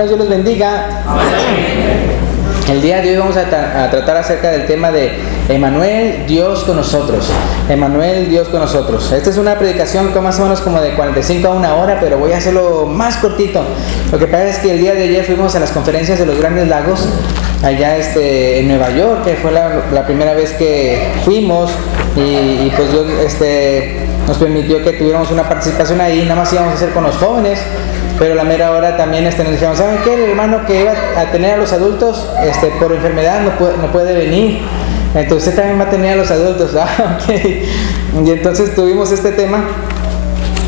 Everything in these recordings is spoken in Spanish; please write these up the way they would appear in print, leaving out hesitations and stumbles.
Hermanos, Dios los bendiga. El día de hoy vamos a tratar acerca del tema de Emmanuel, Dios con nosotros. Emmanuel, Dios con nosotros. Esta es una predicación que más o menos como de 45 a 1 hora, pero voy a hacerlo más cortito. Lo que pasa es que el día de ayer fuimos a las conferencias de los Grandes Lagos, allá en Nueva York, que fue la primera vez que fuimos, y pues Dios nos permitió que tuviéramos una participación ahí. Nada más íbamos a hacer con los jóvenes, pero a la mera hora también nos dijeron, ¿saben qué? El hermano que iba a tener a los adultos por enfermedad no puede venir, entonces usted también va a tener a los adultos. Okay. Y entonces tuvimos este tema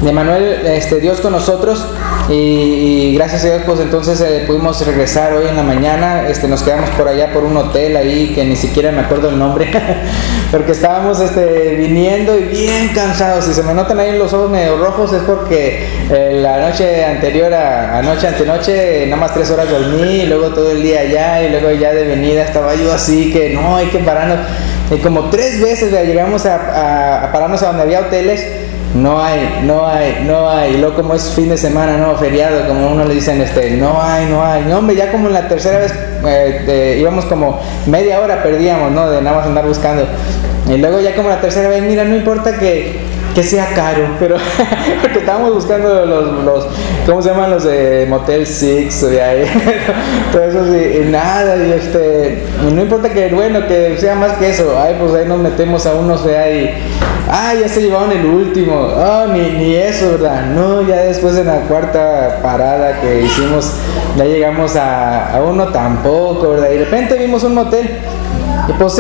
de Emmanuel, Dios con nosotros, y gracias a Dios pues entonces pudimos regresar hoy en la mañana. Nos quedamos por allá por un hotel ahí que ni siquiera me acuerdo el nombre porque estábamos viniendo y bien cansados. Si se me notan ahí los ojos medio rojos es porque la noche anterior antenoche nada más 3 horas dormí, y luego todo el día allá, y luego ya de venida estaba yo así que no, hay que pararnos, y como 3 veces llegamos a pararnos a donde había hoteles. No hay, y luego como es fin de semana, no, feriado, como uno le dicen, no hay, no hombre, ya como en la tercera vez íbamos como media hora perdíamos, ¿no? De nada más andar buscando, y luego ya como la tercera vez, mira, no importa que sea caro, pero porque estábamos buscando los ¿cómo se llaman? Los de Motel 6, de ahí, todo eso, y nada, y no importa que sea más que eso, pues ahí nos metemos a unos de ahí, ya se llevaron el último, ni eso, ¿verdad? No, ya después en la cuarta parada que hicimos, ya llegamos a uno tampoco, ¿verdad? Y de repente vimos un motel, y pues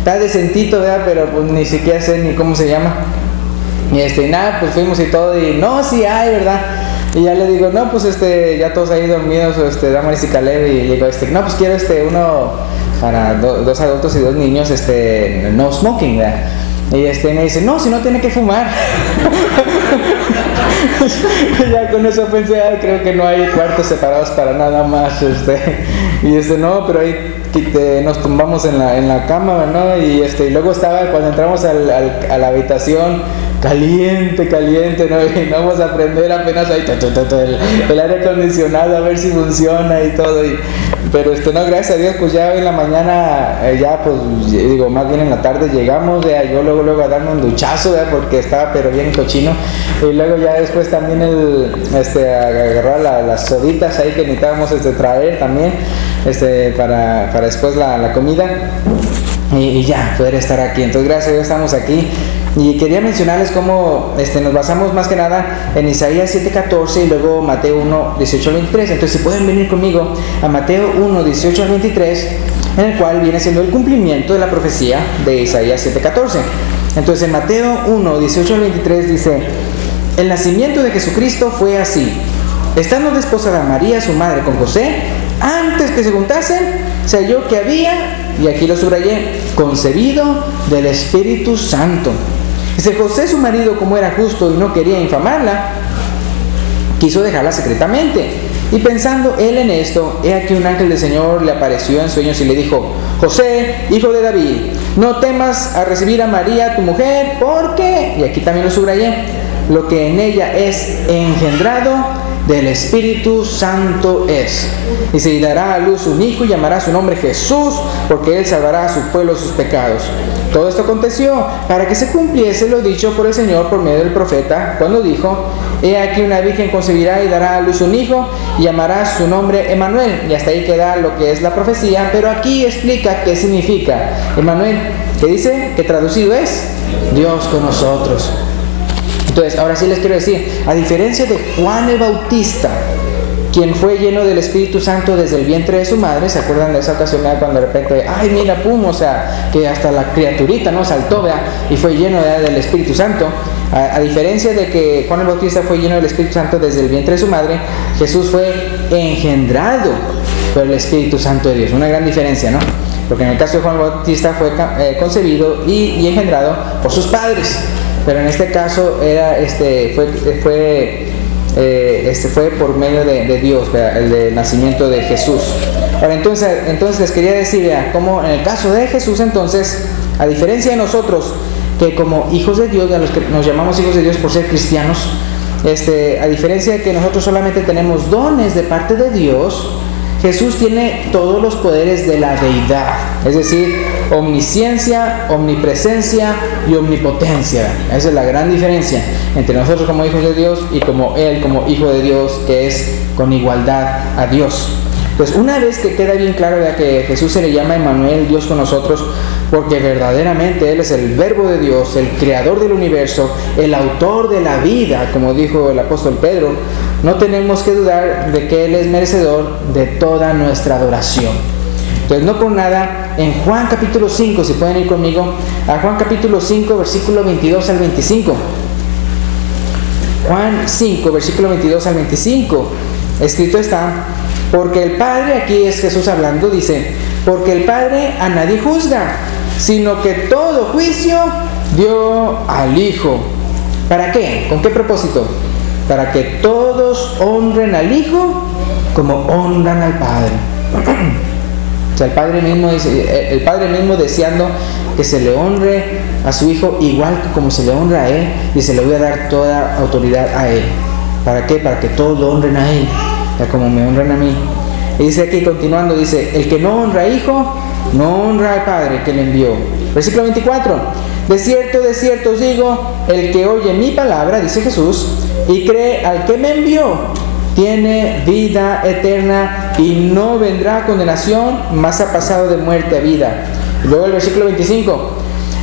está decentito, ¿verdad? Pero pues ni siquiera sé ni cómo se llama. Y nada, pues fuimos y todo, y no, sí hay, ¿verdad? Y ya le digo, no, pues ya todos ahí dormidos, Damaris y Caleb, y le digo, no, pues quiero uno para 2 adultos y 2 niños, no smoking, ¿verdad? Y me dice, no, si no tiene que fumar. Ya con eso pensé, creo que no hay cuartos separados para nada más, y no, pero ahí nos tumbamos en la cama, ¿no? Y luego estaba, cuando entramos a la habitación, caliente, ¿no? Y vamos a prender apenas ahí el aire acondicionado a ver si funciona y todo, pero no, gracias a Dios, pues ya en la mañana, más bien en la tarde llegamos, yo luego a darme un duchazo, porque estaba pero bien cochino, y luego ya después también agarrar las soditas ahí que necesitábamos traer también, para después la comida, y ya poder estar aquí. Entonces gracias a Dios estamos aquí. Y quería mencionarles cómo nos basamos más que nada en Isaías 7:14 y luego Mateo 1, 18 al 23. Entonces si pueden venir conmigo a Mateo 1, 18 al 23, en el cual viene siendo el cumplimiento de la profecía de Isaías 7:14. Entonces en Mateo 1, 18 al 23 dice: el nacimiento de Jesucristo fue así. Estando desposada María, su madre, con José, antes que se juntasen, se halló que había, y aquí lo subrayé, concebido del Espíritu Santo. Dice: José, su marido, como era justo y no quería infamarla, quiso dejarla secretamente. Y pensando él en esto, he aquí un ángel del Señor le apareció en sueños y le dijo: José, hijo de David, no temas a recibir a María, tu mujer, porque, y aquí también lo subrayé, lo que en ella es engendrado del Espíritu Santo es. Dice: y dará a luz un hijo y llamará su nombre Jesús, porque él salvará a su pueblo de sus pecados. Todo esto aconteció para que se cumpliese lo dicho por el Señor por medio del profeta, cuando dijo: he aquí una virgen concebirá y dará a luz un hijo y llamará su nombre Emmanuel. Y hasta ahí queda lo que es la profecía, pero aquí explica qué significa Emmanuel, que dice que traducido es Dios con nosotros. Entonces, ahora sí les quiero decir, a diferencia de Juan el Bautista, quien fue lleno del Espíritu Santo desde el vientre de su madre, ¿se acuerdan de esa ocasión cuando de repente, mira, pum, que hasta la criaturita, ¿no?, saltó, ¿verdad?, y fue lleno del Espíritu Santo? A diferencia de que Juan el Bautista fue lleno del Espíritu Santo desde el vientre de su madre, Jesús fue engendrado por el Espíritu Santo de Dios. Una gran diferencia, ¿no? Porque en el caso de Juan el Bautista fue concebido y engendrado por sus padres. Pero en este caso fue por medio de Dios, el de nacimiento de Jesús. Ahora, entonces les quería decir, como en el caso de Jesús, entonces, a diferencia de nosotros, que como hijos de Dios, a los que nos llamamos hijos de Dios por ser cristianos, A diferencia de que nosotros solamente tenemos dones de parte de Dios, Jesús tiene todos los poderes de la deidad, es decir, omnisciencia, omnipresencia y omnipotencia. Esa es la gran diferencia entre nosotros como hijos de Dios y como Él como hijo de Dios, que es con igualdad a Dios. Pues una vez que queda bien claro ya que Jesús se le llama Emmanuel, Dios con nosotros, porque verdaderamente Él es el verbo de Dios, el creador del universo, el autor de la vida, como dijo el apóstol Pedro, no tenemos que dudar de que Él es merecedor de toda nuestra adoración. Entonces, no por nada, en Juan capítulo 5, si pueden ir conmigo, a Juan capítulo 5, versículo 22 al 25. Juan 5, versículo 22 al 25, escrito está: porque el Padre, aquí es Jesús hablando, dice, porque el Padre a nadie juzga, sino que todo juicio dio al Hijo. ¿Para qué? ¿Con qué propósito? Para que todos honren al Hijo como honran al Padre. O sea, el Padre mismo deseando que se le honre a su Hijo igual que como se le honra a Él, y se le voy a dar toda autoridad a Él. ¿Para qué? Para que todos lo honren a Él, ya como me honran a mí. Y dice aquí, continuando, dice, el que no honra a Hijo, no honra al Padre que le envió. Versículo 24, de cierto os digo, el que oye mi palabra, dice Jesús, y cree al que me envió, tiene vida eterna y no vendrá a condenación, mas ha pasado de muerte a vida. Y luego el versículo 25,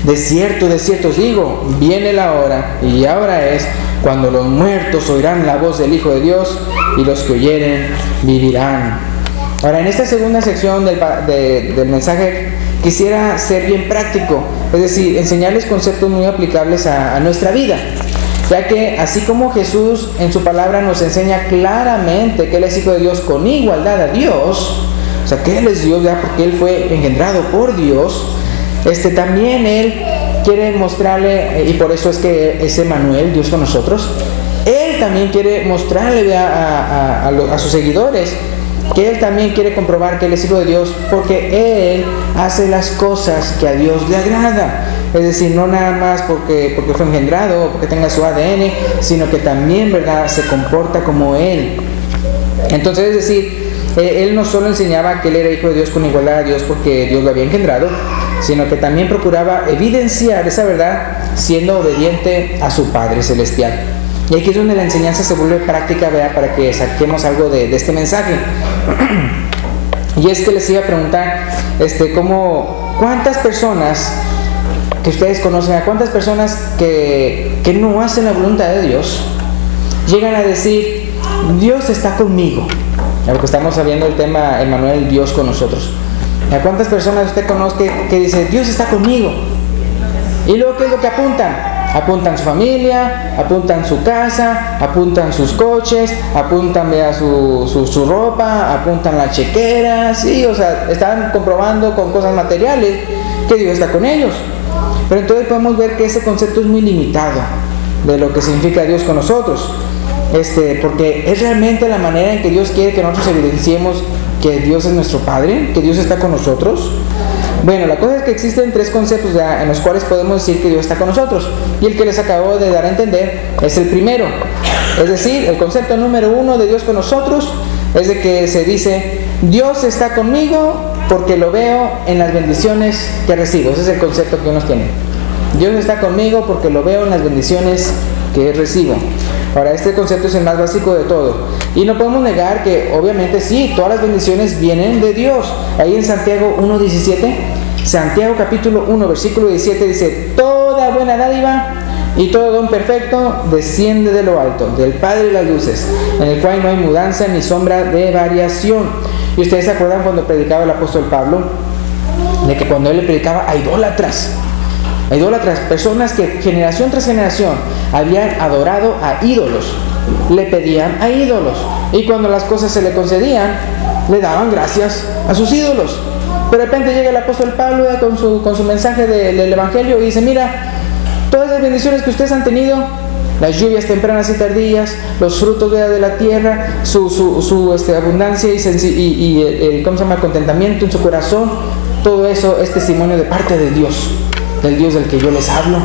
de cierto os digo, viene la hora, y ahora es, cuando los muertos oirán la voz del Hijo de Dios, y los que oyeren vivirán. Ahora, en esta segunda sección del mensaje quisiera ser bien práctico, es decir, enseñarles conceptos muy aplicables a nuestra vida, ya que así como Jesús en su palabra nos enseña claramente que Él es Hijo de Dios con igualdad a Dios, o sea que Él es Dios ya porque Él fue engendrado por Dios, también Él quiere mostrarle, y por eso es que es Emmanuel, Dios con nosotros, Él también quiere mostrarle a sus seguidores que Él también quiere comprobar que Él es Hijo de Dios, porque Él hace las cosas que a Dios le agrada. Es decir, no nada más porque fue engendrado o porque tenga su ADN, sino que también, ¿verdad?, se comporta como Él. Entonces, es decir, Él no solo enseñaba que Él era Hijo de Dios con igualdad a Dios porque Dios lo había engendrado, sino que también procuraba evidenciar esa verdad siendo obediente a su Padre Celestial. Y aquí es donde la enseñanza se vuelve práctica, ¿verdad?, para que saquemos algo de este mensaje. Y es que les iba a preguntar, ¿cuántas personas que ustedes conocen, a cuántas personas que no hacen la voluntad de Dios, llegan a decir, Dios está conmigo? Porque estamos sabiendo el tema, Emmanuel, Dios con nosotros. ¿A cuántas personas usted conoce que dice, Dios está conmigo? Y luego, ¿qué es lo que apuntan? Apuntan su familia, apuntan su casa, apuntan sus coches, apuntan su ropa, apuntan la chequera, sí, o sea, están comprobando con cosas materiales que Dios está con ellos. Pero entonces podemos ver que ese concepto es muy limitado de lo que significa Dios con nosotros, porque es realmente la manera en que Dios quiere que nosotros evidenciemos que Dios es nuestro Padre, que Dios está con nosotros. Bueno, la cosa es que existen tres conceptos en los cuales podemos decir que Dios está con nosotros, y el que les acabo de dar a entender es el primero. Es decir, el concepto número uno de Dios con nosotros es de que se dice, Dios está conmigo porque lo veo en las bendiciones que recibo. Ese es el concepto que unos tienen. Dios está conmigo porque lo veo en las bendiciones que recibo. Ahora, este concepto es el más básico de todo. Y no podemos negar que, obviamente, sí, todas las bendiciones vienen de Dios. Ahí en Santiago 1:17, Santiago capítulo 1, versículo 17 dice, toda buena dádiva y todo don perfecto desciende de lo alto, del Padre de las luces, en el cual no hay mudanza ni sombra de variación. Y ustedes se acuerdan cuando predicaba el apóstol Pablo, de que cuando él le predicaba a idólatras, personas que generación tras generación habían adorado a ídolos, le pedían a ídolos, y cuando las cosas se le concedían, le daban gracias a sus ídolos. Pero de repente llega el apóstol Pablo con su mensaje del Evangelio y dice, mira, todas las bendiciones que ustedes han tenido, las lluvias tempranas y tardías, los frutos de la tierra, su abundancia y el contentamiento en su corazón, todo eso es testimonio de parte de Dios, del Dios del que yo les hablo.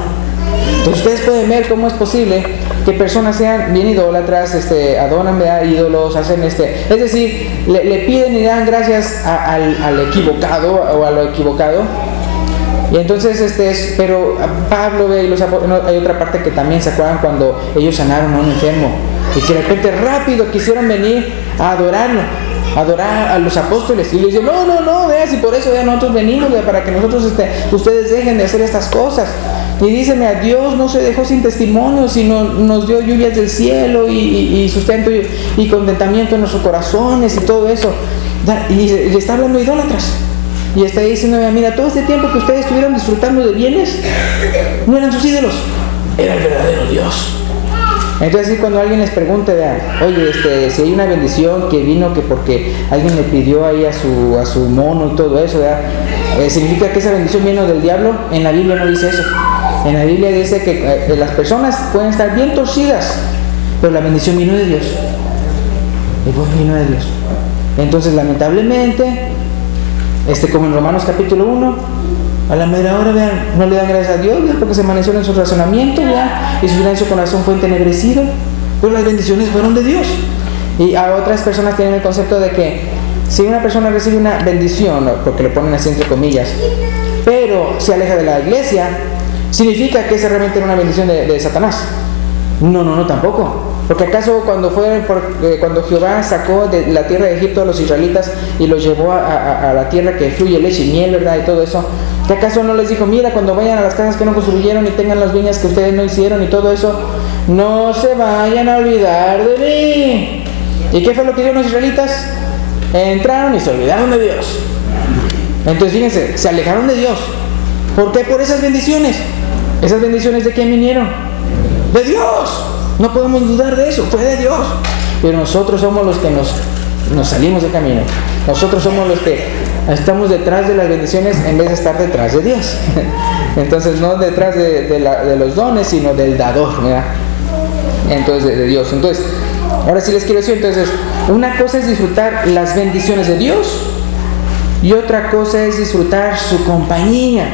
Entonces ustedes pueden ver cómo es posible que personas sean bien idólatras, adoran ídolos, hacen es decir, le piden y dan gracias al equivocado o a lo equivocado. Y entonces, pero Pablo y los apóstoles, hay otra parte que también se acuerdan cuando ellos sanaron a un enfermo y que de repente rápido quisieron venir a adorar a los apóstoles y les dicen, no, vea, si por eso ya nosotros venimos, para que nosotros, ustedes dejen de hacer estas cosas. Y dicen, a Dios no se dejó sin testimonio, sino nos dio lluvias del cielo y sustento y contentamiento en nuestros corazones y todo eso. Y le está hablando de idólatras. Y está diciendo, mira, todo este tiempo que ustedes estuvieron disfrutando de bienes, no eran sus ídolos, era el verdadero Dios. Entonces, cuando alguien les pregunte, oye, si hay una bendición que vino que porque alguien le pidió ahí a su mono y todo eso, significa que esa bendición vino del diablo. En la Biblia no dice eso. En la Biblia dice que las personas pueden estar bien torcidas, pero la bendición vino de Dios. El poder vino de Dios. Entonces, lamentablemente, como en Romanos capítulo 1, a la mera hora, no le dan gracias a Dios, porque se amaneció en su razonamiento, y su silencio corazón fue entenebrecido, pero las bendiciones fueron de Dios. Y a otras personas tienen el concepto de que si una persona recibe una bendición, porque lo ponen así entre comillas, pero se aleja de la iglesia, significa que esa realmente era una bendición de Satanás. No, tampoco. Porque acaso cuando Jehová sacó de la tierra de Egipto a los israelitas y los llevó a la tierra que fluye leche y miel, ¿verdad? Y todo eso, ¿que acaso no les dijo, mira, cuando vayan a las casas que no construyeron y tengan las viñas que ustedes no hicieron y todo eso, no se vayan a olvidar de mí? ¿Y qué fue lo que hicieron los israelitas? Entraron y se olvidaron de Dios. Entonces fíjense, se alejaron de Dios. ¿Por qué? Por esas bendiciones. ¿Esas bendiciones de quién vinieron? ¡De Dios! No podemos dudar de eso, fue de Dios. Pero nosotros somos los que nos salimos de camino. Nosotros somos los que estamos detrás de las bendiciones en vez de estar detrás de Dios. Entonces, no detrás de los dones, sino del dador, ¿verdad? Entonces, de Dios. Entonces, ahora sí les quiero decir, entonces, una cosa es disfrutar las bendiciones de Dios y otra cosa es disfrutar su compañía.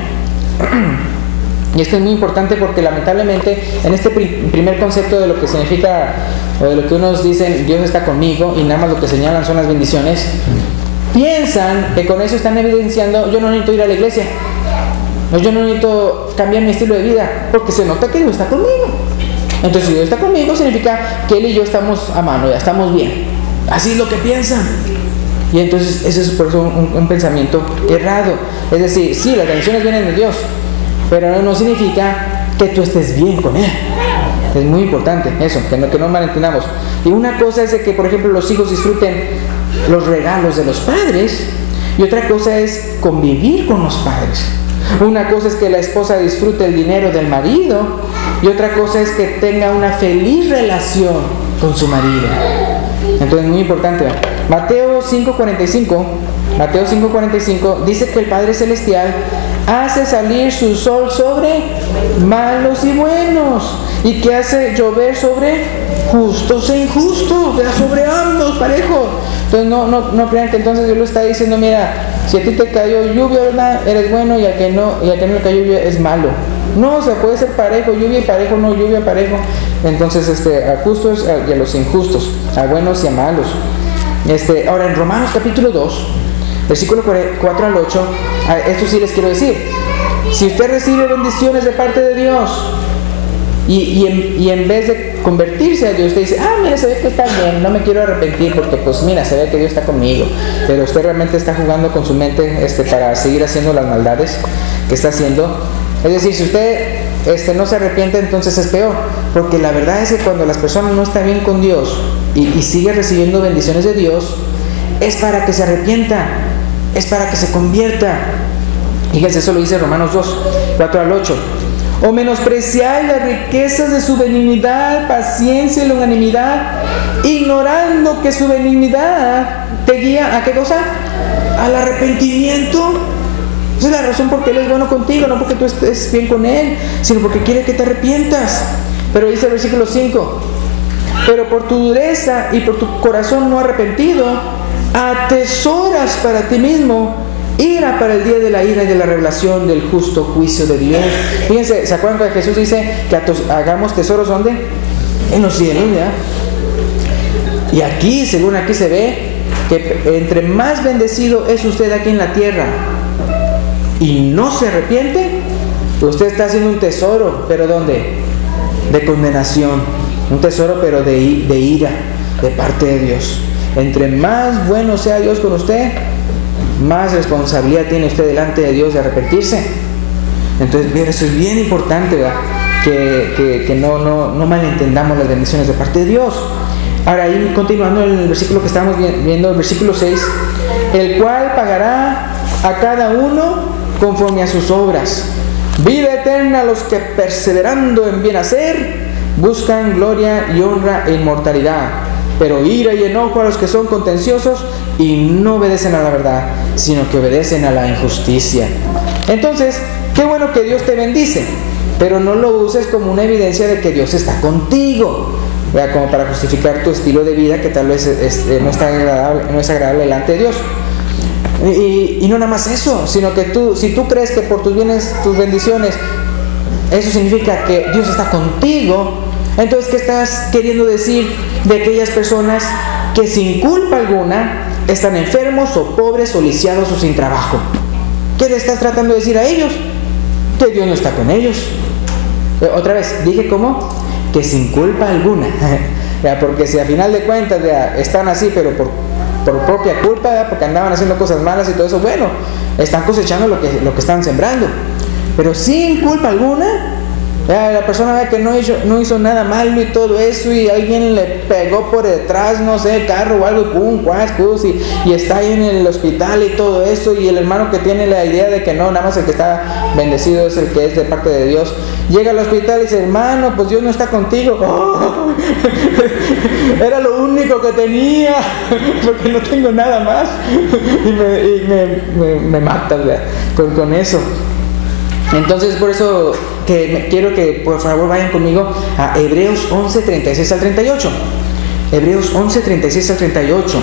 Y esto es muy importante porque lamentablemente en este primer concepto de lo que significa o de lo que unos dicen Dios está conmigo y nada más lo que señalan son las bendiciones, piensan que con eso están evidenciando yo no necesito ir a la iglesia, yo no necesito cambiar mi estilo de vida porque se nota que Dios está conmigo. Entonces si Dios está conmigo significa que Él y yo estamos a mano, ya estamos bien. Así es lo que piensan. Y entonces ese es por eso un pensamiento errado. Es decir, sí, las bendiciones vienen de Dios, pero no significa que tú estés bien con Él. Es muy importante eso, que no malentendamos. Y una cosa es de que, por ejemplo, los hijos disfruten los regalos de los padres, y otra cosa es convivir con los padres. Una cosa es que la esposa disfrute el dinero del marido, y otra cosa es que tenga una feliz relación con su marido. Entonces, muy importante. Mateo 5:45 dice que el Padre Celestial hace salir su sol sobre malos y buenos, y que hace llover sobre justos e injustos, sobre ambos parejos. Entonces no crean que entonces Dios lo está diciendo, mira, si a ti te cayó lluvia, ¿verdad?, eres bueno, y a que no le cayó lluvia es malo. No, o sea, puede ser parejo, lluvia y parejo, no lluvia y parejo. Entonces a justos y a los injustos, a buenos y a malos. Ahora en Romanos capítulo 2, versículo 4 al 8, esto sí les quiero decir: si usted recibe bendiciones de parte de Dios y en vez de convertirse a Dios, usted dice, mira, se ve que está bien, no me quiero arrepentir porque pues mira, se ve que Dios está conmigo, pero usted realmente está jugando con su mente para seguir haciendo las maldades que está haciendo. Es decir, si usted no se arrepiente, entonces es peor, porque la verdad es que cuando las personas no están bien con Dios y sigue recibiendo bendiciones de Dios, es para que se arrepienta, es para que se convierta. Fíjense, eso lo dice Romanos 2, 4 al 8. O menospreciáis las riquezas de su benignidad, paciencia y longanimidad, ignorando que su benignidad te guía ¿a qué cosa? Al arrepentimiento. Esa es la razón por qué Él es bueno contigo, no porque tú estés bien con Él, sino porque quiere que te arrepientas. Pero dice el versículo 5: pero por tu dureza y por tu corazón no arrepentido, atesoras para ti mismo ira para el día de la ira y de la revelación del justo juicio de Dios. Fíjense, ¿se acuerdan que Jesús dice que hagamos tesoros? ¿Dónde? en los cielos, ¿ya? Y aquí, según aquí se ve, que entre más bendecido es usted aquí en la tierra y no se arrepiente, usted está haciendo un tesoro, pero ¿dónde? De condenación, un tesoro pero de ira de parte de Dios. Entre más bueno sea Dios con usted, más responsabilidad tiene usted delante de Dios de arrepentirse. Entonces, bien, eso es bien importante, ¿verdad? Que no malentendamos las bendiciones de parte de Dios. Ahora, ahí continuando en el versículo que estamos viendo, el versículo 6, el cual pagará a cada uno conforme a sus obras. Vida eterna a los que perseverando en bien hacer buscan gloria y honra e inmortalidad, pero ira y enojo a los que son contenciosos y no obedecen a la verdad, sino que obedecen a la injusticia. Entonces, qué bueno que Dios te bendice, pero no lo uses como una evidencia de que Dios está contigo, ¿verdad? Como para justificar tu estilo de vida que tal vez no es agradable delante de Dios. Y no nada más eso, sino que si tú crees que por tus bienes, tus bendiciones, eso significa que Dios está contigo, entonces ¿qué estás queriendo decir de aquellas personas que sin culpa alguna están enfermos o pobres o lisiados o sin trabajo? ¿Qué le estás tratando de decir a ellos? Que Dios no está con ellos. Otra vez, dije ¿cómo? Que sin culpa alguna. Porque si a final de cuentas están así, pero por propia culpa, porque andaban haciendo cosas malas y todo eso, bueno, están cosechando lo que están sembrando. Pero sin culpa alguna, la persona ve que no hizo nada malo y todo eso, y alguien le pegó por detrás, no sé, carro o algo, y pum, y está ahí en el hospital y todo eso, y el hermano que tiene la idea de que no, nada más el que está bendecido es el que es de parte de Dios, llega al hospital y dice, hermano, pues Dios no está contigo. ¡Oh! Era lo único que tenía, porque no tengo nada más, y me mata, ¿verdad? con eso. Entonces, por eso quiero que por favor vayan conmigo a Hebreos 11, 36 al 38. Hebreos 11, 36 al 38.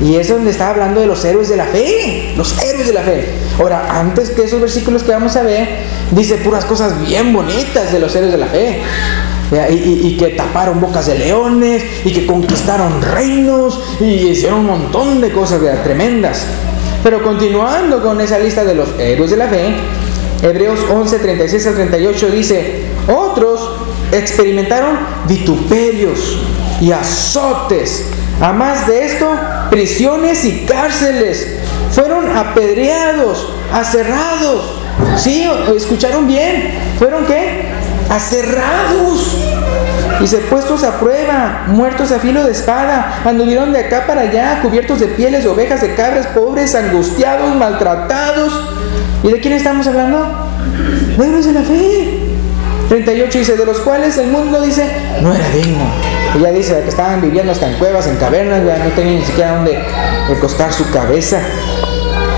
Y es donde está hablando de los héroes de la fe. Los héroes de la fe. Ahora, antes que esos versículos que vamos a ver, dice puras cosas bien bonitas de los héroes de la fe. Y que taparon bocas de leones, y que conquistaron reinos, y hicieron un montón de cosas tremendas. Pero continuando con esa lista de los héroes de la fe, Hebreos 11, 36 al 38 dice, otros experimentaron vituperios y azotes, a más de esto, prisiones y cárceles, fueron apedreados, aserrados. ¿Sí? ¿Escucharon bien? ¿Fueron qué? Aserrados. Dice, puestos a prueba, muertos a filo de espada, anduvieron de acá para allá, cubiertos de pieles de ovejas, de cabras, pobres, angustiados, maltratados. ¿Y de quién estamos hablando? De héroes de la fe. 38 dice, de los cuales el mundo dice, no era digno. Y ya dice que estaban viviendo hasta en cuevas, en cavernas, ya no tenían ni siquiera donde recostar su cabeza.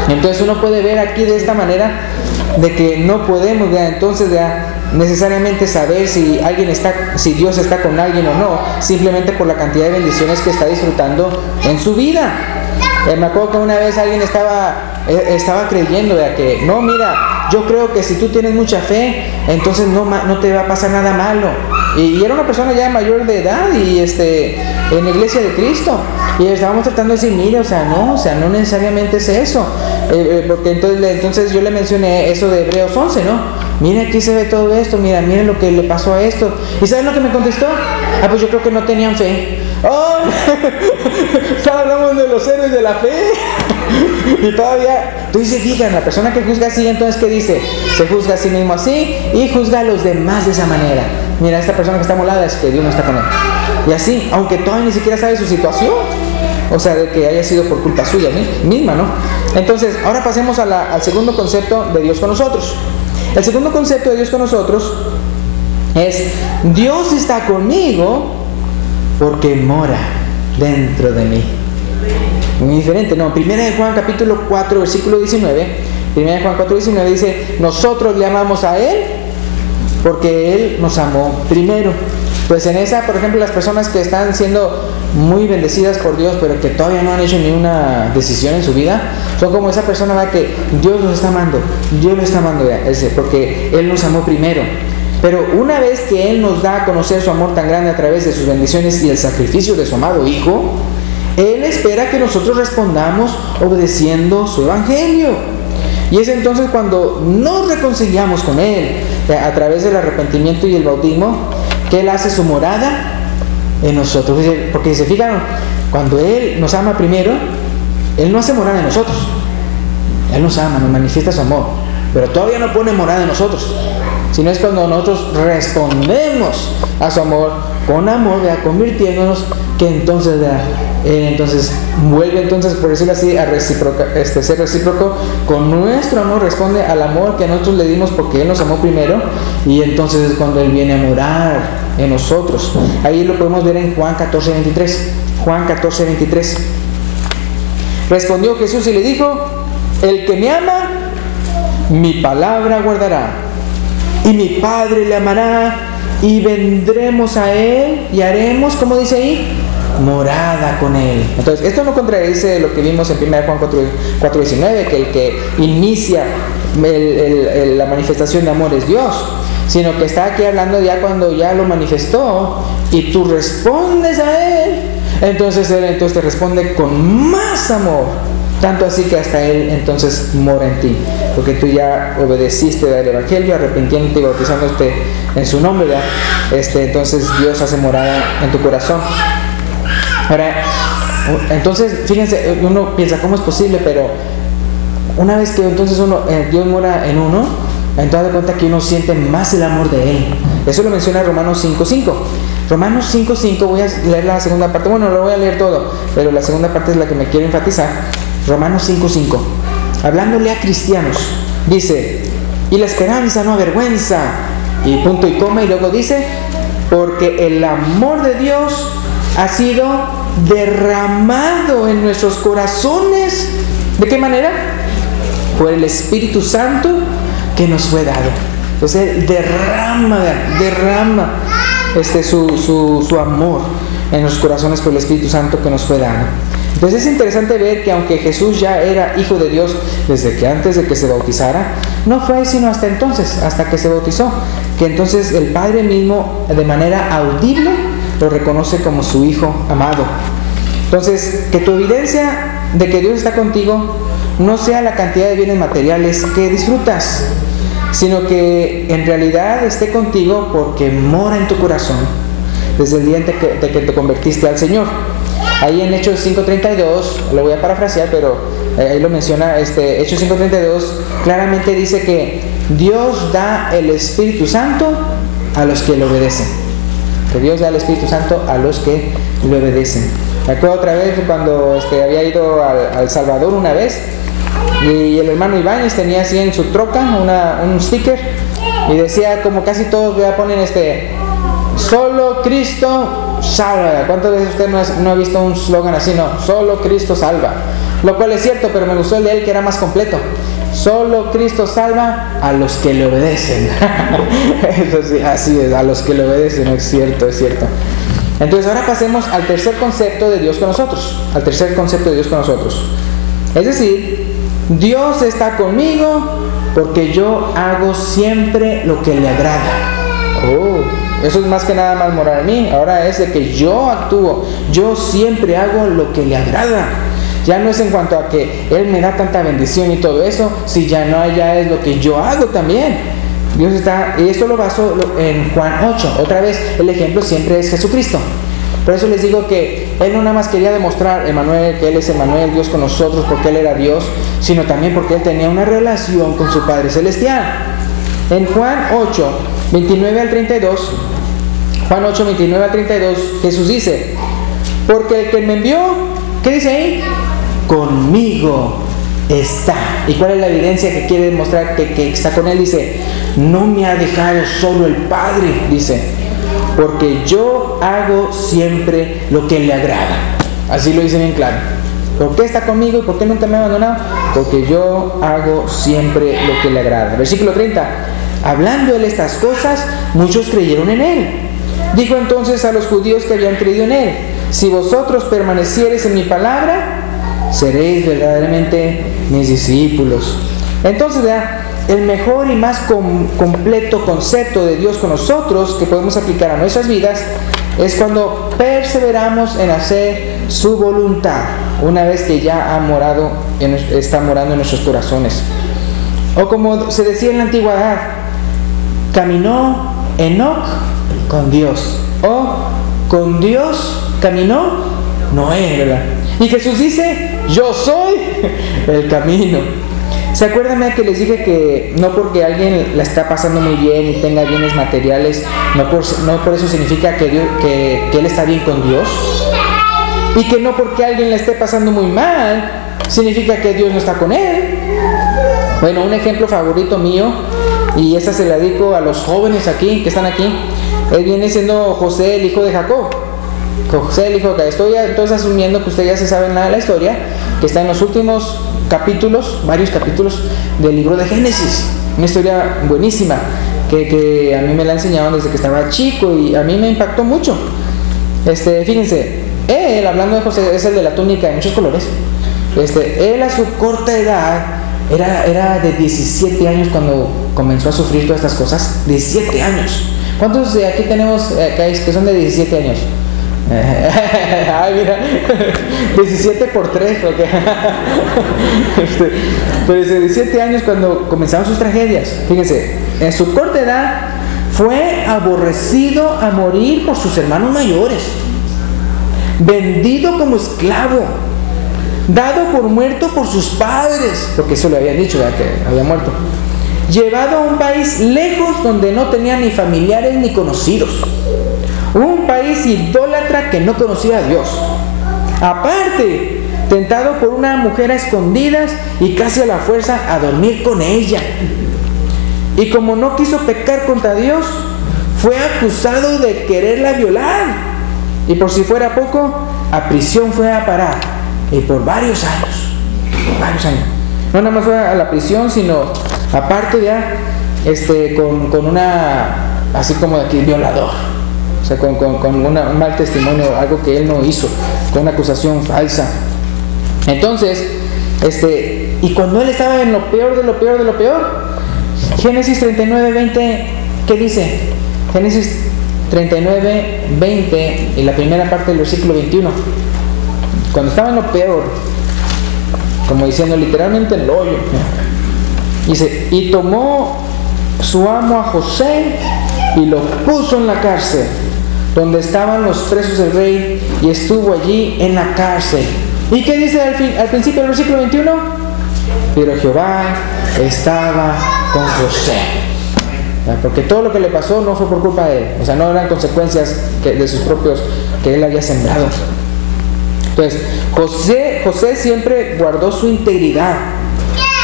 Entonces uno puede ver aquí de esta manera de que no podemos entonces necesariamente saber si Dios está con alguien o no, simplemente por la cantidad de bendiciones que está disfrutando en su vida. Me acuerdo que una vez alguien estaba creyendo que no, mira, yo creo que si tú tienes mucha fe, entonces no te va a pasar nada malo. Y era una persona ya mayor de edad y en la iglesia de Cristo, y estábamos tratando de decir, mira, no necesariamente es eso, porque entonces yo le mencioné eso de Hebreos 11, ¿no? Mira, aquí se ve todo esto, miren lo que le pasó a esto. ¿Y saben lo que me contestó? Pues yo creo que no tenían fe. ¡Oh! Hablamos de los héroes de la fe. Y todavía, tú dices, fíjate, la persona que juzga así, entonces ¿qué dice? Se juzga a sí mismo así y juzga a los demás de esa manera. Mira, esta persona que está molada es que Dios no está con él. Y así, aunque todavía ni siquiera sabe su situación, o sea, de que haya sido por culpa suya misma, ¿no? Entonces, ahora pasemos al segundo concepto de Dios con nosotros. El segundo concepto de Dios con nosotros es, Dios está conmigo porque mora dentro de mí. Muy diferente, ¿no? Primera de Juan capítulo 4 versículo 19. Primera de Juan 4 19 dice, nosotros le amamos a Él porque Él nos amó primero. Pues en esa, por ejemplo, las personas que están siendo muy bendecidas por Dios, pero que todavía no han hecho ni una decisión en su vida, son como esa persona que Dios los está amando, porque Él nos amó primero. Pero una vez que Él nos da a conocer su amor tan grande a través de sus bendiciones y el sacrificio de su amado Hijo, Él espera que nosotros respondamos obedeciendo su evangelio. Y es entonces cuando nos reconciliamos con Él a través del arrepentimiento y el bautismo, que Él hace su morada en nosotros. Porque si se fijan, cuando Él nos ama primero, Él no hace morada en nosotros. Él nos ama, nos manifiesta su amor, pero todavía no pone morada en nosotros, sino es cuando nosotros respondemos a su amor con amor, convirtiéndonos, que entonces vuelve, por decirlo así, a ser recíproco. Con nuestro amor responde al amor que nosotros le dimos porque Él nos amó primero, y entonces es cuando Él viene a morar en nosotros. Ahí lo podemos ver en Juan 14:23. Juan 14:23. Respondió Jesús y le dijo: el que me ama, mi palabra guardará, y mi Padre le amará, y vendremos a Él y haremos, ¿cómo dice ahí? Morada con Él. Entonces, esto no contradice lo que vimos en 1 Juan 4:19, que el que inicia la manifestación de amor es Dios, sino que está aquí hablando ya cuando ya lo manifestó y tú respondes a Él, entonces Él te responde con más amor, tanto así que hasta Él entonces mora en ti, porque tú ya obedeciste al Evangelio, arrepintiéndote y bautizándote en su nombre, ¿verdad? Entonces Dios hace morada en tu corazón. Ahora, entonces, fíjense, uno piensa, ¿cómo es posible? Pero una vez que entonces Dios mora en uno, entonces da cuenta que uno siente más el amor de Él. Eso lo menciona Romanos 5:5. Romanos 5:5, voy a leer la segunda parte. Bueno, lo voy a leer todo, pero la segunda parte es la que me quiero enfatizar. Romanos 5:5. Hablándole a cristianos, dice: y la esperanza no avergüenza, y punto y coma, y luego dice: porque el amor de Dios ha sido derramado en nuestros corazones. ¿De qué manera? Por el Espíritu Santo que nos fue dado. Entonces Él derrama su amor en los corazones por el Espíritu Santo que nos fue dado. Entonces es interesante ver que aunque Jesús ya era Hijo de Dios desde que antes de que se bautizara, no fue sino hasta entonces, hasta que se bautizó, que entonces el Padre mismo de manera audible lo reconoce como su Hijo amado. Entonces, que tu evidencia de que Dios está contigo no sea la cantidad de bienes materiales que disfrutas, sino que en realidad esté contigo porque mora en tu corazón desde el día de que te convertiste al Señor. Ahí en Hechos 5:32, lo voy a parafrasear, pero ahí lo menciona, Hechos 5:32 claramente dice que Dios da el Espíritu Santo a los que le obedecen. Que Dios da el Espíritu Santo a los que le obedecen. Me acuerdo otra vez cuando había ido al Salvador una vez, y el hermano Ibáñez tenía así en su troca un sticker, y decía, como casi todos ya ponen solo Cristo salva. ¿Cuántas veces usted no ha visto un slogan así? No, solo Cristo salva. Lo cual es cierto, pero me gustó el de él, que era más completo. Solo Cristo salva a los que le obedecen. Eso sí, así es, a los que le obedecen, es cierto, es cierto. Entonces ahora pasemos al tercer concepto de Dios con nosotros. Al tercer concepto de Dios con nosotros. Es decir, Dios está conmigo porque yo hago siempre lo que le agrada. Eso es más que nada más morar en mí. Ahora es de que yo actúo, yo siempre hago lo que le agrada. Ya no es en cuanto a que Él me da tanta bendición y todo eso, si ya no, ya es lo que yo hago también. Dios está, y esto lo baso en Juan 8. Otra vez, el ejemplo siempre es Jesucristo. Por eso les digo que Él no nada más quería demostrar que Él es Emmanuel, Dios con nosotros, porque Él era Dios, sino también porque Él tenía una relación con su Padre Celestial. En Juan 8, 29 al 32, Juan 8, 29 al 32, Jesús dice: porque el que me envió, ¿qué dice ahí? Conmigo está. ¿Y cuál es la evidencia que quiere demostrar que está con Él? Dice: no me ha dejado solo el Padre, dice, porque yo hago siempre lo que le agrada. Así lo dice bien claro. ¿Por qué está conmigo y por qué nunca me ha abandonado? Porque yo hago siempre lo que le agrada. Versículo 30. Hablando Él estas cosas, muchos creyeron en Él. Dijo entonces a los judíos que habían creído en Él: si vosotros permaneciereis en mi palabra, seréis verdaderamente mis discípulos. Entonces, el mejor y más completo concepto de Dios con nosotros que podemos aplicar a nuestras vidas es cuando perseveramos en hacer su voluntad, una vez que ya está morando en nuestros corazones. O como se decía en la antigüedad, caminó Enoc con Dios, o con Dios caminó Noé, ¿verdad? Y Jesús dice, yo soy el camino. ¿Se acuerdan que les dije que no porque alguien la está pasando muy bien y tenga bienes materiales, no por eso significa que él está bien con Dios? Y que no porque alguien la esté pasando muy mal, significa que Dios no está con él. Bueno, un ejemplo favorito mío, y esta se la dedico a los jóvenes aquí, que están aquí, él viene siendo José, el hijo de Jacob. José, el hijo de Jacob. Estoy entonces asumiendo que ustedes ya se saben la historia, que está en los últimos capítulos, varios capítulos del libro de Génesis. Una historia buenísima que a mí me la enseñaron desde que estaba chico y a mí me impactó mucho. Fíjense, él, hablando de José, es el de la túnica de muchos colores. Él a su corta edad era de 17 años cuando comenzó a sufrir todas estas cosas. 17 años. ¿Cuántos de aquí tenemos que son de 17 años? Ay, mira, 17 por 3, porque pero desde 17 años cuando comenzaron sus tragedias. Fíjense, en su corta edad fue aborrecido a morir por sus hermanos mayores, vendido como esclavo, dado por muerto por sus padres, porque eso le habían dicho, ¿verdad?, que había muerto, llevado a un país lejos donde no tenía ni familiares ni conocidos, un país idólatra que no conocía a Dios, aparte tentado por una mujer a escondidas y casi a la fuerza a dormir con ella, y como no quiso pecar contra Dios, fue acusado de quererla violar, y por si fuera poco, a prisión fue a parar, y por varios años. No nada más fue a la prisión, sino aparte ya con una, así como de aquí, violador, o sea, con un mal testimonio, algo que él no hizo, con una acusación falsa. Entonces, y cuando él estaba en lo peor de lo peor de lo peor, Génesis 39:20, ¿qué dice? Génesis 39:20 y la primera parte del versículo 21. Cuando estaba en lo peor, como diciendo literalmente en el hoyo, dice, y tomó su amo a José y lo puso en la cárcel, donde estaban los presos del rey, y estuvo allí en la cárcel. ¿Y qué dice al principio del versículo 21? Pero Jehová estaba con José. Porque todo lo que le pasó no fue por culpa de él, o sea, no eran consecuencias de sus propios, que él había sembrado. Entonces, José siempre guardó su integridad,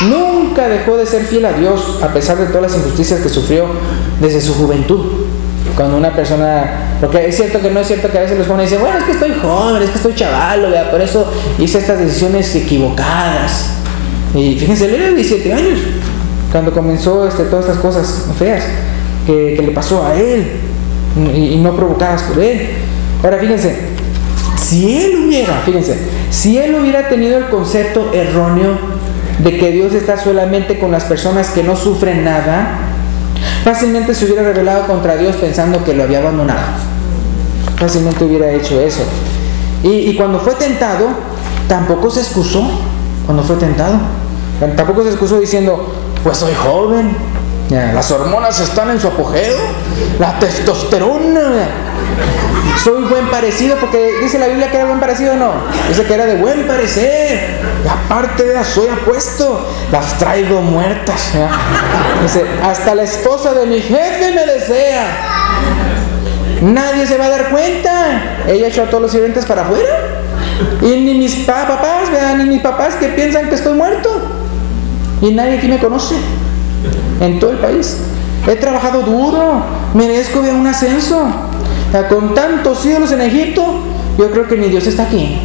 nunca dejó de ser fiel a Dios a pesar de todas las injusticias que sufrió desde su juventud. Cuando una persona, porque es cierto que no es cierto que a veces los jóvenes dicen, bueno, es que estoy joven, es que estoy chavalo, ¿verdad?, por eso hice estas decisiones equivocadas. Y fíjense, él era de 17 años cuando comenzó todas estas cosas feas que le pasó a él y no provocadas por él. Ahora fíjense, si él hubiera tenido el concepto erróneo de que Dios está solamente con las personas que no sufren nada, fácilmente se hubiera rebelado contra Dios pensando que lo había abandonado. Fácilmente hubiera hecho eso. Y cuando fue tentado, tampoco se excusó. Tampoco se excusó diciendo, pues soy joven, las hormonas están en su apogeo, la testosterona, soy buen parecido, porque dice la Biblia que era buen parecido, ¿no? Dice que era de buen parecer, y aparte de eso, soy apuesto, las traigo muertas, ¿ya? Dice, hasta la esposa de mi jefe me desea, nadie se va a dar cuenta, ella echó a todos los sirvientes para afuera, y ni mis papás, vean, ni mis papás que piensan que estoy muerto, y nadie aquí me conoce en todo el país. He trabajado duro, merezco un ascenso. Con tantos ídolos en Egipto, yo creo que ni Dios está aquí.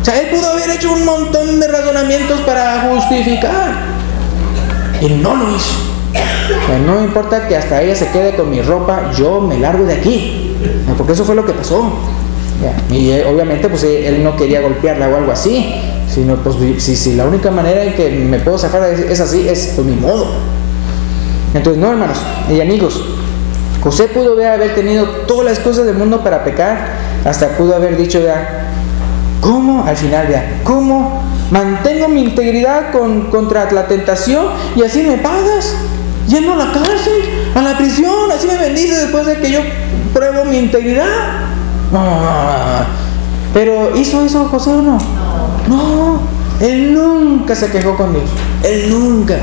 O sea, él pudo haber hecho un montón de razonamientos para justificar, y no lo hizo. O sea, no importa que hasta ella se quede con mi ropa, yo me largo de aquí, porque eso fue lo que pasó. Y obviamente pues él no quería golpearla o algo así, sino pues si la única manera en que me puedo zafar es así, es por mi modo. Entonces, no, hermanos y amigos, José pudo haber tenido todas las cosas del mundo para pecar, hasta pudo haber dicho, vea, ¿cómo? Al final, vea, ¿cómo mantengo mi integridad contra la tentación y así me pagas? Yendo a la cárcel, a la prisión, así me bendices después de que yo pruebo mi integridad. Pero ¿hizo eso José o no? No, él nunca se quejó con Dios, él nunca.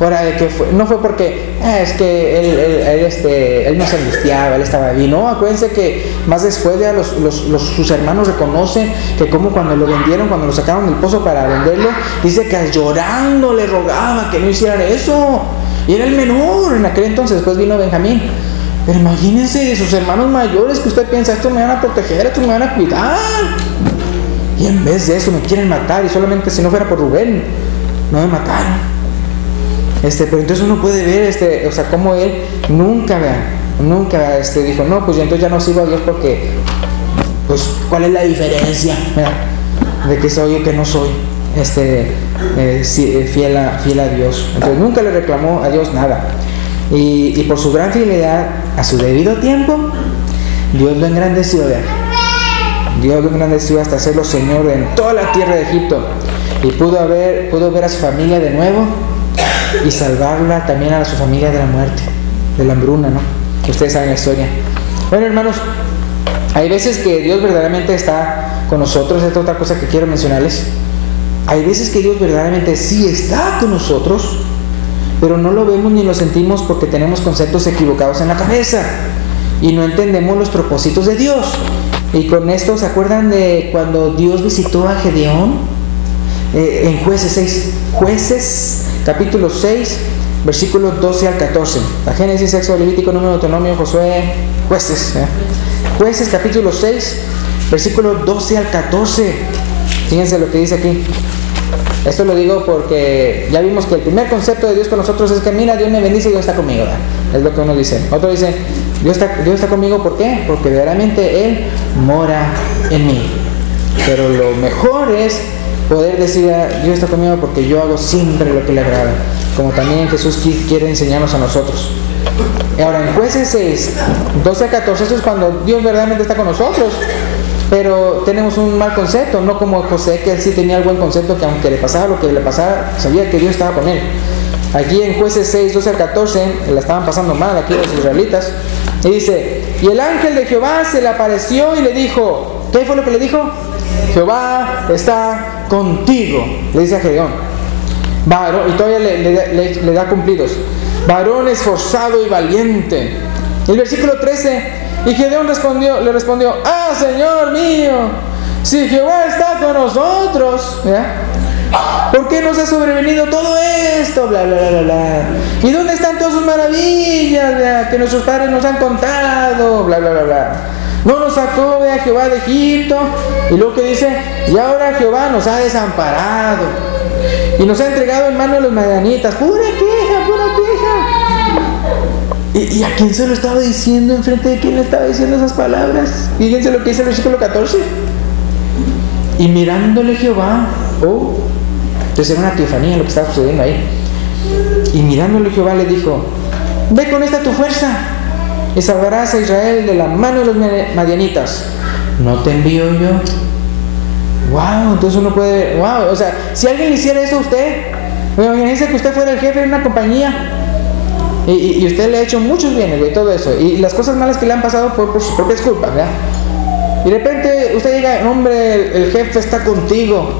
Ahora, ¿de qué fue? No fue porque es que él no se angustiaba, él estaba bien. No, acuérdense que más después ya sus hermanos reconocen que como cuando lo vendieron, cuando lo sacaron del pozo para venderlo, dice que llorando le rogaba que no hicieran eso. Y era el menor en aquel entonces. Después vino Benjamín. Pero imagínense de sus hermanos mayores, que usted piensa, estos me van a proteger, estos me van a cuidar, y en vez de eso me quieren matar. Y solamente si no fuera por Rubén no me mataron. Pero entonces uno puede ver, o sea, como él nunca dijo, no, pues entonces ya no sigo a Dios porque, pues, ¿cuál es la diferencia? De que soy o que no soy, fiel a Dios. Entonces nunca le reclamó a Dios nada. Y por su gran fidelidad, a su debido tiempo, Dios lo engrandeció, Dios lo engrandeció hasta hacerlo Señor en toda la tierra de Egipto. Y pudo ver a su familia de nuevo y salvarla también a su familia de la muerte, de la hambruna, ¿no? Ustedes saben la historia. Bueno, hermanos, hay veces que Dios verdaderamente está con nosotros. Esta es otra cosa que quiero mencionarles. Hay veces que Dios verdaderamente sí está con nosotros, pero no lo vemos ni lo sentimos porque tenemos conceptos equivocados en la cabeza y no entendemos los propósitos de Dios. Y con esto, ¿se acuerdan de cuando Dios visitó a Gedeón? En Jueces 6, Jueces capítulo 6, versículos 12 al 14. La Génesis, Éxodo, Levítico, Número, Deuteronomio, Josué, Jueces. Jueces capítulo 6, versículos 12 al 14. Fíjense lo que dice aquí. Esto lo digo porque ya vimos que el primer concepto de Dios con nosotros es que, mira, Dios me bendice y Dios está conmigo, ¿verdad? Es lo que uno dice. Otro dice, Dios está conmigo, ¿por qué? Porque verdaderamente Él mora en mí. Pero lo mejor es poder decir, Dios está conmigo porque yo hago siempre lo que le agrada, como también Jesús quiere enseñarnos a nosotros. Ahora, en Jueces 6, 12 a 14, eso es cuando Dios verdaderamente está con nosotros, pero tenemos un mal concepto, no como José, que él sí tenía el buen concepto, que aunque le pasara lo que le pasara, sabía que Dios estaba con él. Aquí en Jueces 6, 12 al 14, la estaban pasando mal aquí los israelitas, y dice, y el ángel de Jehová se le apareció y le dijo, ¿qué fue lo que le dijo? Jehová está contigo, le dice a Gedeón. Varón, y todavía le da cumplidos. Varón esforzado y valiente. El versículo 13, y Gedeón le respondió, Señor mío, si Jehová está con nosotros, ¿por qué nos ha sobrevenido todo esto? Bla, bla, bla, bla. ¿Y dónde están todas sus maravillas que nuestros padres nos han contado? Bla, bla, bla, bla. No nos sacó Jehová de Egipto. Y luego que dice, y ahora Jehová nos ha desamparado y nos ha entregado en manos de los madianitas. Pura queja, pura queja. ¿Y a quién se lo estaba diciendo? ¿Enfrente de quién le estaba diciendo esas palabras? Fíjense lo que dice el versículo 14. Y mirándole Jehová, entonces era una teofanía lo que estaba sucediendo ahí. Y mirándole Jehová le dijo, ve con esta tu fuerza y salvarás a Israel de la mano de los madianitas. ¿No te envío yo? Wow, entonces uno puede, o sea, si alguien le hiciera eso a usted, imagínese que usted fuera el jefe de una compañía y usted le ha hecho muchos bienes y todo eso, y las cosas malas que le han pasado fue por sus propias culpas, ¿verdad? Y de repente usted llega, hombre, el jefe está contigo.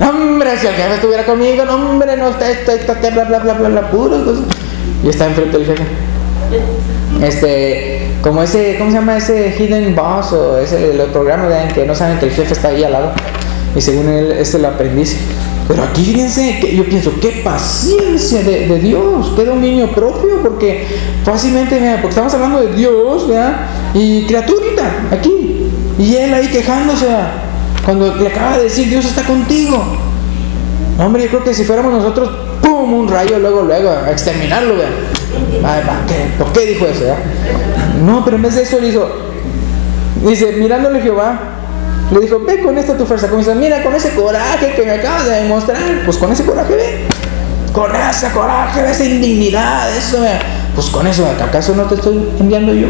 Hombre, si el jefe estuviera conmigo, no, hombre, no está esto, bla, bla, bla, bla, bla, puro cosas. Y está enfrente del jefe. Como ese, ¿cómo se llama ese Hidden Boss? O ese, los programas de que no saben que el jefe está ahí al lado. Y según él, el aprendiz. Pero aquí fíjense, que yo pienso, qué paciencia de Dios, qué dominio propio, porque fácilmente, porque estamos hablando de Dios, ¿verdad? Y criaturita, aquí. Y él ahí quejándose, ¿verdad? Cuando le acaba de decir, Dios está contigo. Hombre, yo creo que si fuéramos nosotros, ¡pum! Un rayo, luego, a exterminarlo, ¿verdad? ¿Por qué dijo eso, ¿verdad? No, pero en vez de eso le hizo, dice, mirándole Jehová, le dijo, ve con esta tu fuerza. Como dice, mira, con ese coraje que me acabas de demostrar, pues con ese coraje ve. con ese coraje, esa indignidad, eso, pues con eso, ¿acaso no te estoy enviando yo?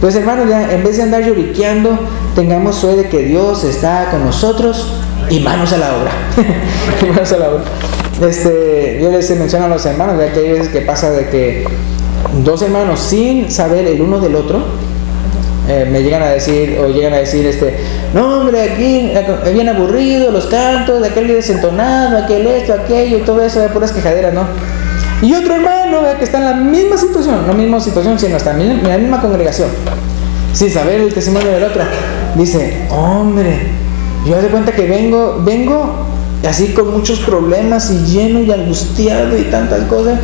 Pues hermanos, ya, en vez de andar lloriqueando, tengamos fe de que Dios está con nosotros y manos a la obra. Manos a la obra. Yo les menciono a los hermanos, ya que hay veces que pasa de que dos hermanos sin saber el uno del otro me llegan a decir, no hombre, aquí es bien aburrido, los cantos, aquel desentonado, aquel esto, aquello, todo eso, de puras quejaderas, ¿no? Y otro hermano que está en la misma situación, no misma situación, sino hasta en la misma congregación, sin saber el testimonio del otro, dice, hombre, yo hace cuenta que vengo así con muchos problemas y lleno y angustiado y tantas cosas,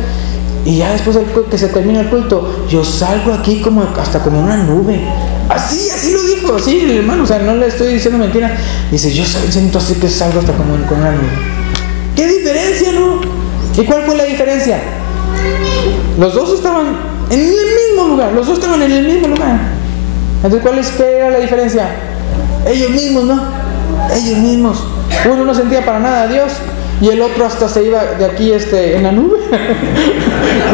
y ya después que se termina el culto, yo salgo aquí hasta como una nube. Así lo dijo, así el hermano, o sea, no le estoy diciendo mentira. Dice, yo siento así que salgo hasta como con una nube. ¿Qué diferencia, no? ¿Y cuál fue la diferencia? Los dos estaban en el mismo lugar, Entonces, ¿qué era la diferencia? Ellos mismos, ¿no? Ellos mismos. Uno no sentía para nada a Dios y el otro hasta se iba de aquí en la nube.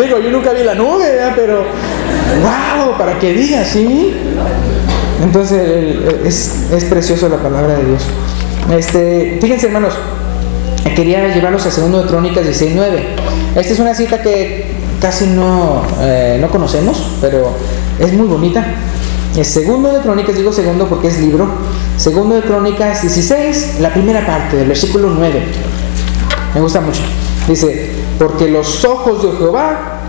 Digo, yo nunca vi la nube, ¿verdad? Pero wow, para que digas, ¿sí? Entonces es precioso la palabra de Dios. Fíjense, hermanos, quería llevarlos a 2 de Crónicas 16:9. Esta es una cita que casi no conocemos, pero es muy bonita. Es 2 de Crónicas, digo segundo porque es libro. 2 de Crónicas 16, la primera parte del versículo 9. Me gusta mucho. Dice, porque los ojos de Jehová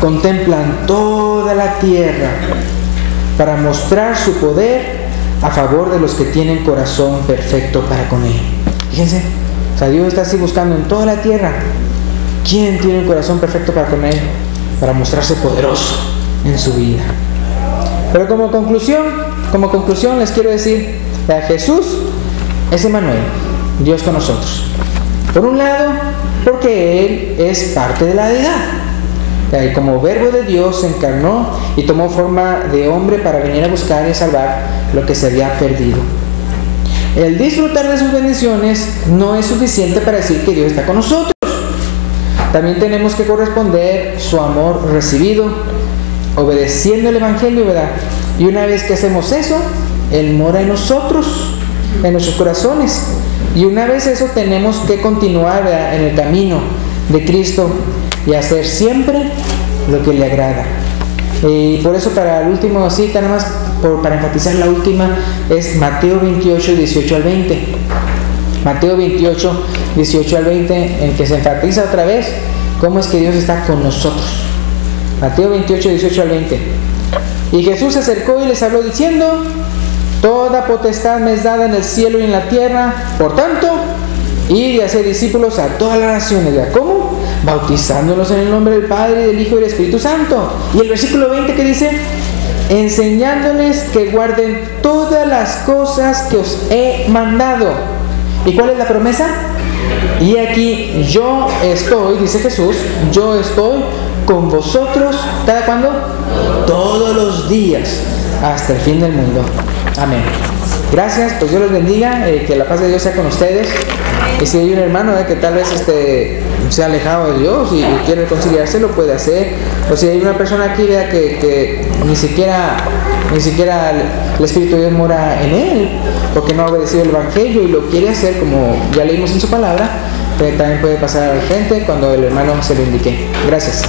contemplan toda la tierra para mostrar su poder a favor de los que tienen corazón perfecto para con él. Fíjense, o sea, Dios está así buscando en toda la tierra quién tiene un corazón perfecto para con él, para mostrarse poderoso en su vida. Pero como conclusión les quiero decir que Jesús es Emmanuel, Dios con nosotros. Por un lado, porque Él es parte de la deidad. Y como verbo de Dios se encarnó y tomó forma de hombre para venir a buscar y salvar lo que se había perdido. El disfrutar de sus bendiciones no es suficiente para decir que Dios está con nosotros. También tenemos que corresponder su amor recibido, obedeciendo el Evangelio, ¿verdad? Y una vez que hacemos eso, Él mora en nosotros, en nuestros corazones. Y una vez eso, tenemos que continuar, ¿verdad?, en el camino de Cristo y hacer siempre lo que le agrada. Y por eso, para el último cita, nada más para enfatizar la última, es Mateo 28, 18 al 20. Mateo 28, 18 al 20, en que se enfatiza otra vez cómo es que Dios está con nosotros. Mateo 28, 18 al 20. Y Jesús se acercó y les habló diciendo, toda potestad me es dada en el cielo y en la tierra, por tanto, id y haced discípulos a todas las naciones. ¿Cómo? Bautizándolos en el nombre del Padre, y del Hijo y del Espíritu Santo. Y el versículo 20 que dice, enseñándoles que guarden todas las cosas que os he mandado. ¿Y cuál es la promesa? Y aquí yo estoy, dice Jesús, yo estoy con vosotros, ¿cada cuándo? Todos los días, hasta el fin del mundo. Amén. Gracias, pues Dios los bendiga, que la paz de Dios sea con ustedes. Y si hay un hermano que tal vez se ha alejado de Dios y quiere reconciliarse, lo puede hacer. O si hay una persona aquí que ni siquiera el Espíritu de Dios mora en él, porque no ha obedecido el Evangelio y lo quiere hacer como ya leímos en su palabra, pero también puede pasar al frente cuando el hermano se lo indique. Gracias.